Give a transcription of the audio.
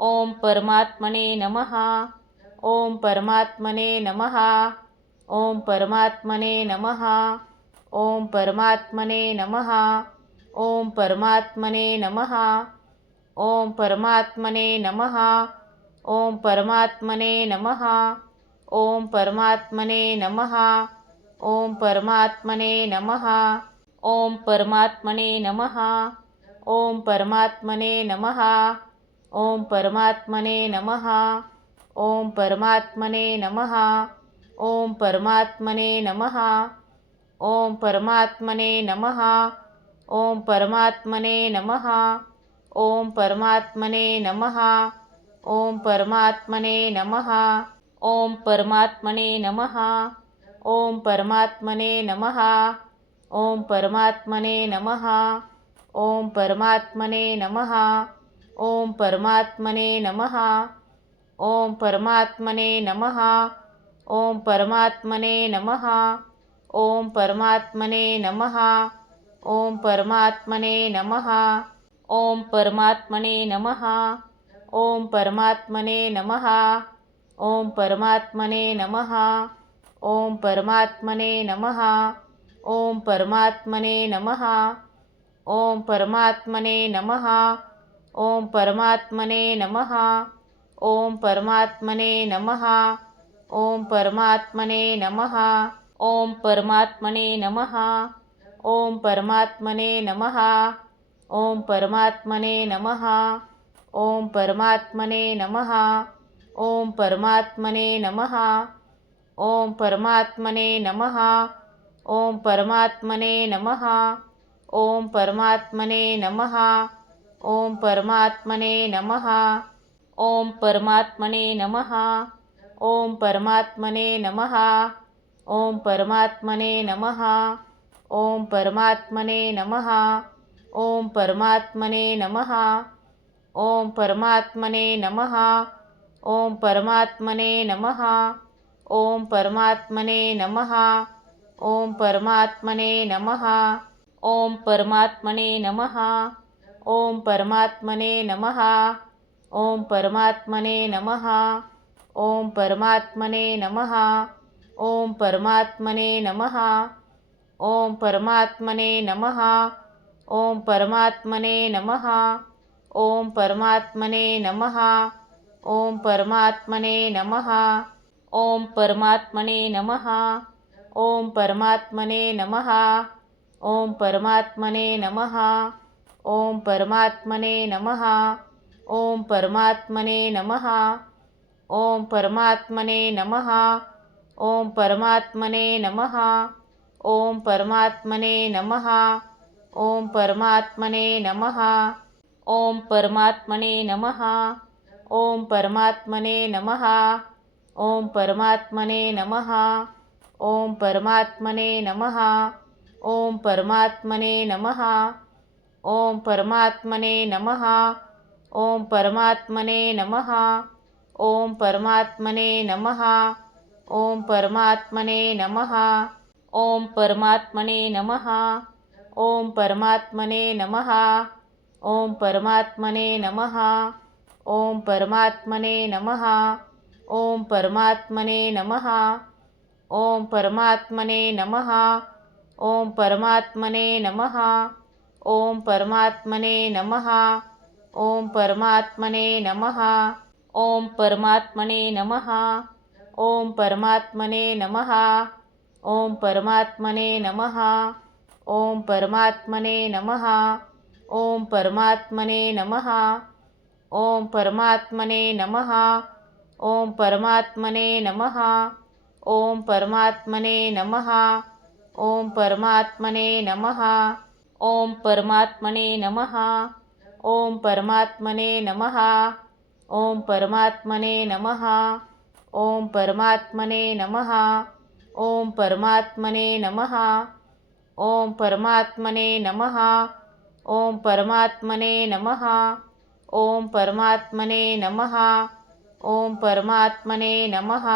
ओम परमात्मने नमः ओम परमात्मने नमः ओम परमात्मने नमः ओम परमात्मने नमः ओम परमात्मने नमः ओम परमात्मने नमः ओम परमात्मने नमः ओम परमात्मने नमः ओम परमात्मने नमः ओम परमात्मने नमः ओम परमात्मने नमः ओम परमात्मने नमः ओम परमात्मने नमः ओम परमात्मने नमः ओम परमात्मने नमः ओम परमात्मने नमः ओम परमात्मने नमः ओम परमात्मने नमः ओम परमात्मने नमः ओम परमात्मने नमः ओम परमात्मने नमः ओम परमात्मने नमः ओम परमात्मने नमः ओम परमात्मने नमः ओम परमात्मने नमः ओम परमात्मने नमः ओम परमात्मने नमः ओम परमात्मने नमः ओम परमात्मने नमः ओम परमात्मने नमः ओम परमात्मने नमः ओम परमात्मने नमः ओम परमात्मने नमः ओम परमात्मने नमः ओम परमात्मने नमः ओम परमात्मने नमः ओम परमात्मने नमः ओम परमात्मने नमः ओम परमात्मने नमः ओम परमात्मने नमः ओम परमात्मने नमः ओम परमात्मने नमः ओम परमात्मने नमः ओम परमात्मने नमः ओम परमात्मने नमः ओम परमात्मने नमः ओम परमात्मने नमः ओम परमात्मने नमः ओम परमात्मने नमः ओम परमात्मने नमः ओम परमात्मने नमः ओम परमात्मने नमः ओम परमात्मने नमः ओम परमात्मने नमः ओम परमात्मने नमः ओम परमात्मने नमः ओम परमात्मने नमः ओम परमात्मने नमः ओम परमात्मने नमः ओम परमात्मने नमः ओम परमात्मने नमः ओम परमात्मने नमः ओम परमात्मने नमः ओम परमात्मने नमः ओम परमात्मने नमः ओम परमात्मने नमः ओम परमात्मने नमः ओम परमात्मने नमः ओम परमात्मने नमः ओम परमात्मने नमः ओम परमात्मने नमः ओम परमात्मने नमः ओम परमात्मने नमः ओम परमात्मने नमः ओम परमात्मने नमः ओम परमात्मने नमः ओम परमात्मने नमः ओम परमात्मने नमः ओम परमात्मने नमः ओम परमात्मने नमः ओम परमात्मने नमः ओम परमात्मने नमः ओम परमात्मने नमः ओम परमात्मने नमः ओम परमात्मने नमः ओम परमात्मने नमः ओम परमात्मने नमः ओम परमात्मने नमः ओम परमात्मने नमः ओम परमात्मने नमः ओम परमात्मने नमः ओम परमात्मने नमः ओम परमात्मने नमः ओम परमात्मने नमः ओम परमात्मने नमः ओम परमात्मने नमः ओम परमात्मने नमः ओम परमात्मने नमः ओम परमात्मने नमः ओम परमात्मने नमः. ओम परमात्मने नमः. ओम परमात्मने नमः. ओम परमात्मने नमः. ओम परमात्मने नमः. ओम परमात्मने नमः. ओम परमात्मने नमः. ओम परमात्मने नमः. ओम परमात्मने नमः.